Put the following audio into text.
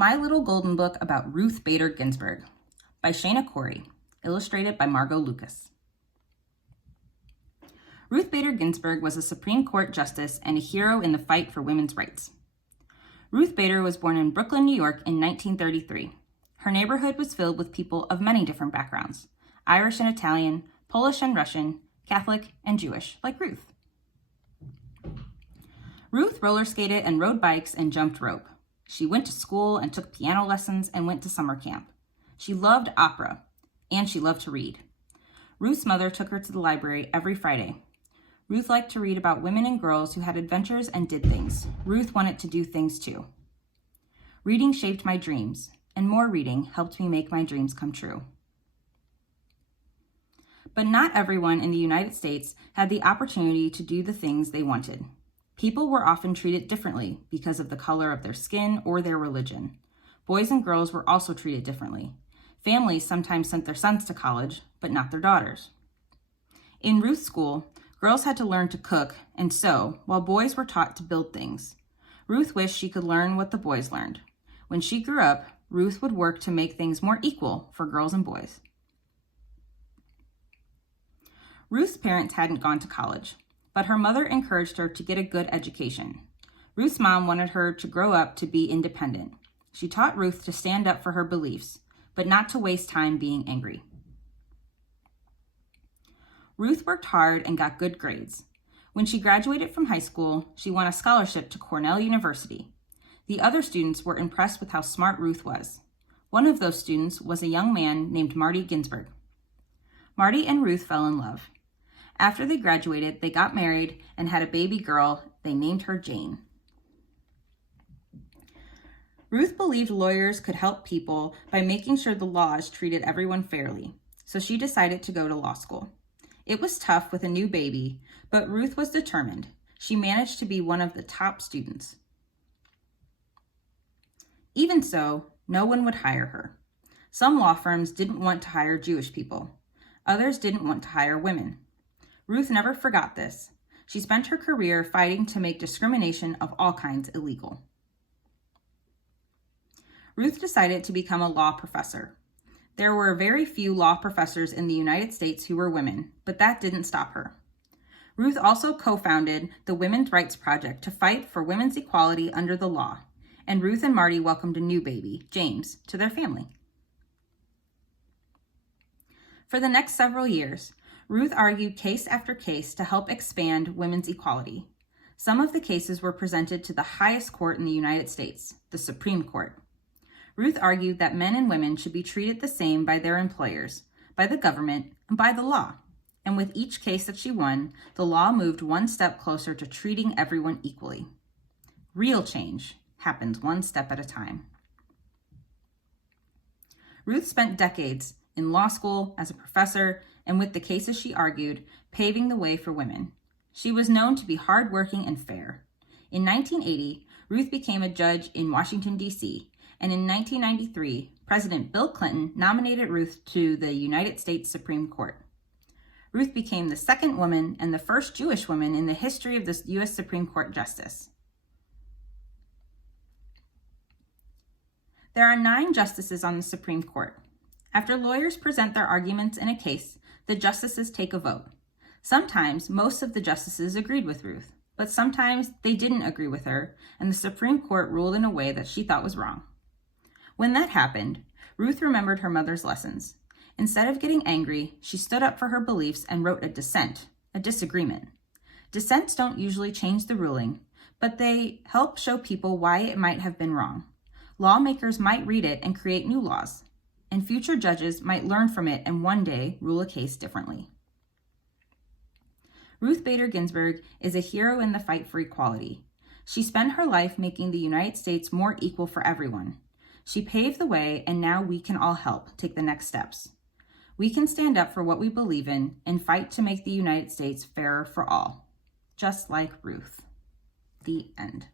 My Little Golden Book About Ruth Bader Ginsburg by Shana, illustrated by Margeaux Lucas. Ruth Bader Ginsburg was a Supreme Court justice and a hero in the fight for women's rights. Ruth Bader was born in Brooklyn, New York in 1933. Her neighborhood was filled with people of many different backgrounds: Irish and Italian, Polish and Russian, Catholic and Jewish, like Ruth. Ruth roller skated and rode bikes and jumped rope. She went to school and took piano lessons and went to summer camp. She loved opera, and she loved to read. Ruth's mother took her to the library every Friday. Ruth liked to read about women and girls who had adventures and did things. Ruth wanted to do things too. Reading shaped my dreams, and more reading helped me make my dreams come true. But not everyone in the United States had the opportunity to do the things they wanted. People were often treated differently because of the color of their skin or their religion. Boys and girls were also treated differently. Families sometimes sent their sons to college, but not their daughters. In Ruth's school, girls had to learn to cook and sew, while boys were taught to build things. Ruth wished she could learn what the boys learned. When she grew up, Ruth would work to make things more equal for girls and boys. Ruth's parents hadn't gone to college, but her mother encouraged her to get a good education. Ruth's mom wanted her to grow up to be independent. She taught Ruth to stand up for her beliefs, but not to waste time being angry. Ruth worked hard and got good grades. When she graduated from high school, she won a scholarship to Cornell University. The other students were impressed with how smart Ruth was. One of those students was a young man named Marty Ginsburg. Marty and Ruth fell in love. After they graduated, they got married and had a baby girl. They named her Jane. Ruth believed lawyers could help people by making sure the laws treated everyone fairly, so she decided to go to law school. It was tough with a new baby, but Ruth was determined. She managed to be one of the top students. Even so, no one would hire her. Some law firms didn't want to hire Jewish people. Others didn't want to hire women. Ruth never forgot this. She spent her career fighting to make discrimination of all kinds illegal. Ruth decided to become a law professor. There were very few law professors in the United States who were women, but that didn't stop her. Ruth also co-founded the Women's Rights Project to fight for women's equality under the law, and Ruth and Marty welcomed a new baby, James, to their family. For the next several years, Ruth argued case after case to help expand women's equality. Some of the cases were presented to the highest court in the United States, the Supreme Court. Ruth argued that men and women should be treated the same by their employers, by the government, and by the law. And with each case that she won, the law moved one step closer to treating everyone equally. Real change happens one step at a time. Ruth spent decades in law school as a professor, and with the cases she argued, paving the way for women. She was known to be hardworking and fair. In 1980, Ruth became a judge in Washington, D.C., and in 1993, President Bill Clinton nominated Ruth to the United States Supreme Court. Ruth became the second woman and the first Jewish woman in the history of the U.S. Supreme Court justice. There are 9 justices on the Supreme Court. After lawyers present their arguments in a case, the justices take a vote. Sometimes most of the justices agreed with Ruth, but sometimes they didn't agree with her, and the Supreme Court ruled in a way that she thought was wrong. When that happened, Ruth remembered her mother's lessons. Instead of getting angry, she stood up for her beliefs and wrote a dissent, a disagreement. Dissents don't usually change the ruling, but they help show people why it might have been wrong. Lawmakers might read it and create new laws, and future judges might learn from it and one day rule a case differently. Ruth Bader Ginsburg is a hero in the fight for equality. She spent her life making the United States more equal for everyone. She paved the way, and now we can all help take the next steps. We can stand up for what we believe in and fight to make the United States fairer for all, just like Ruth. The end.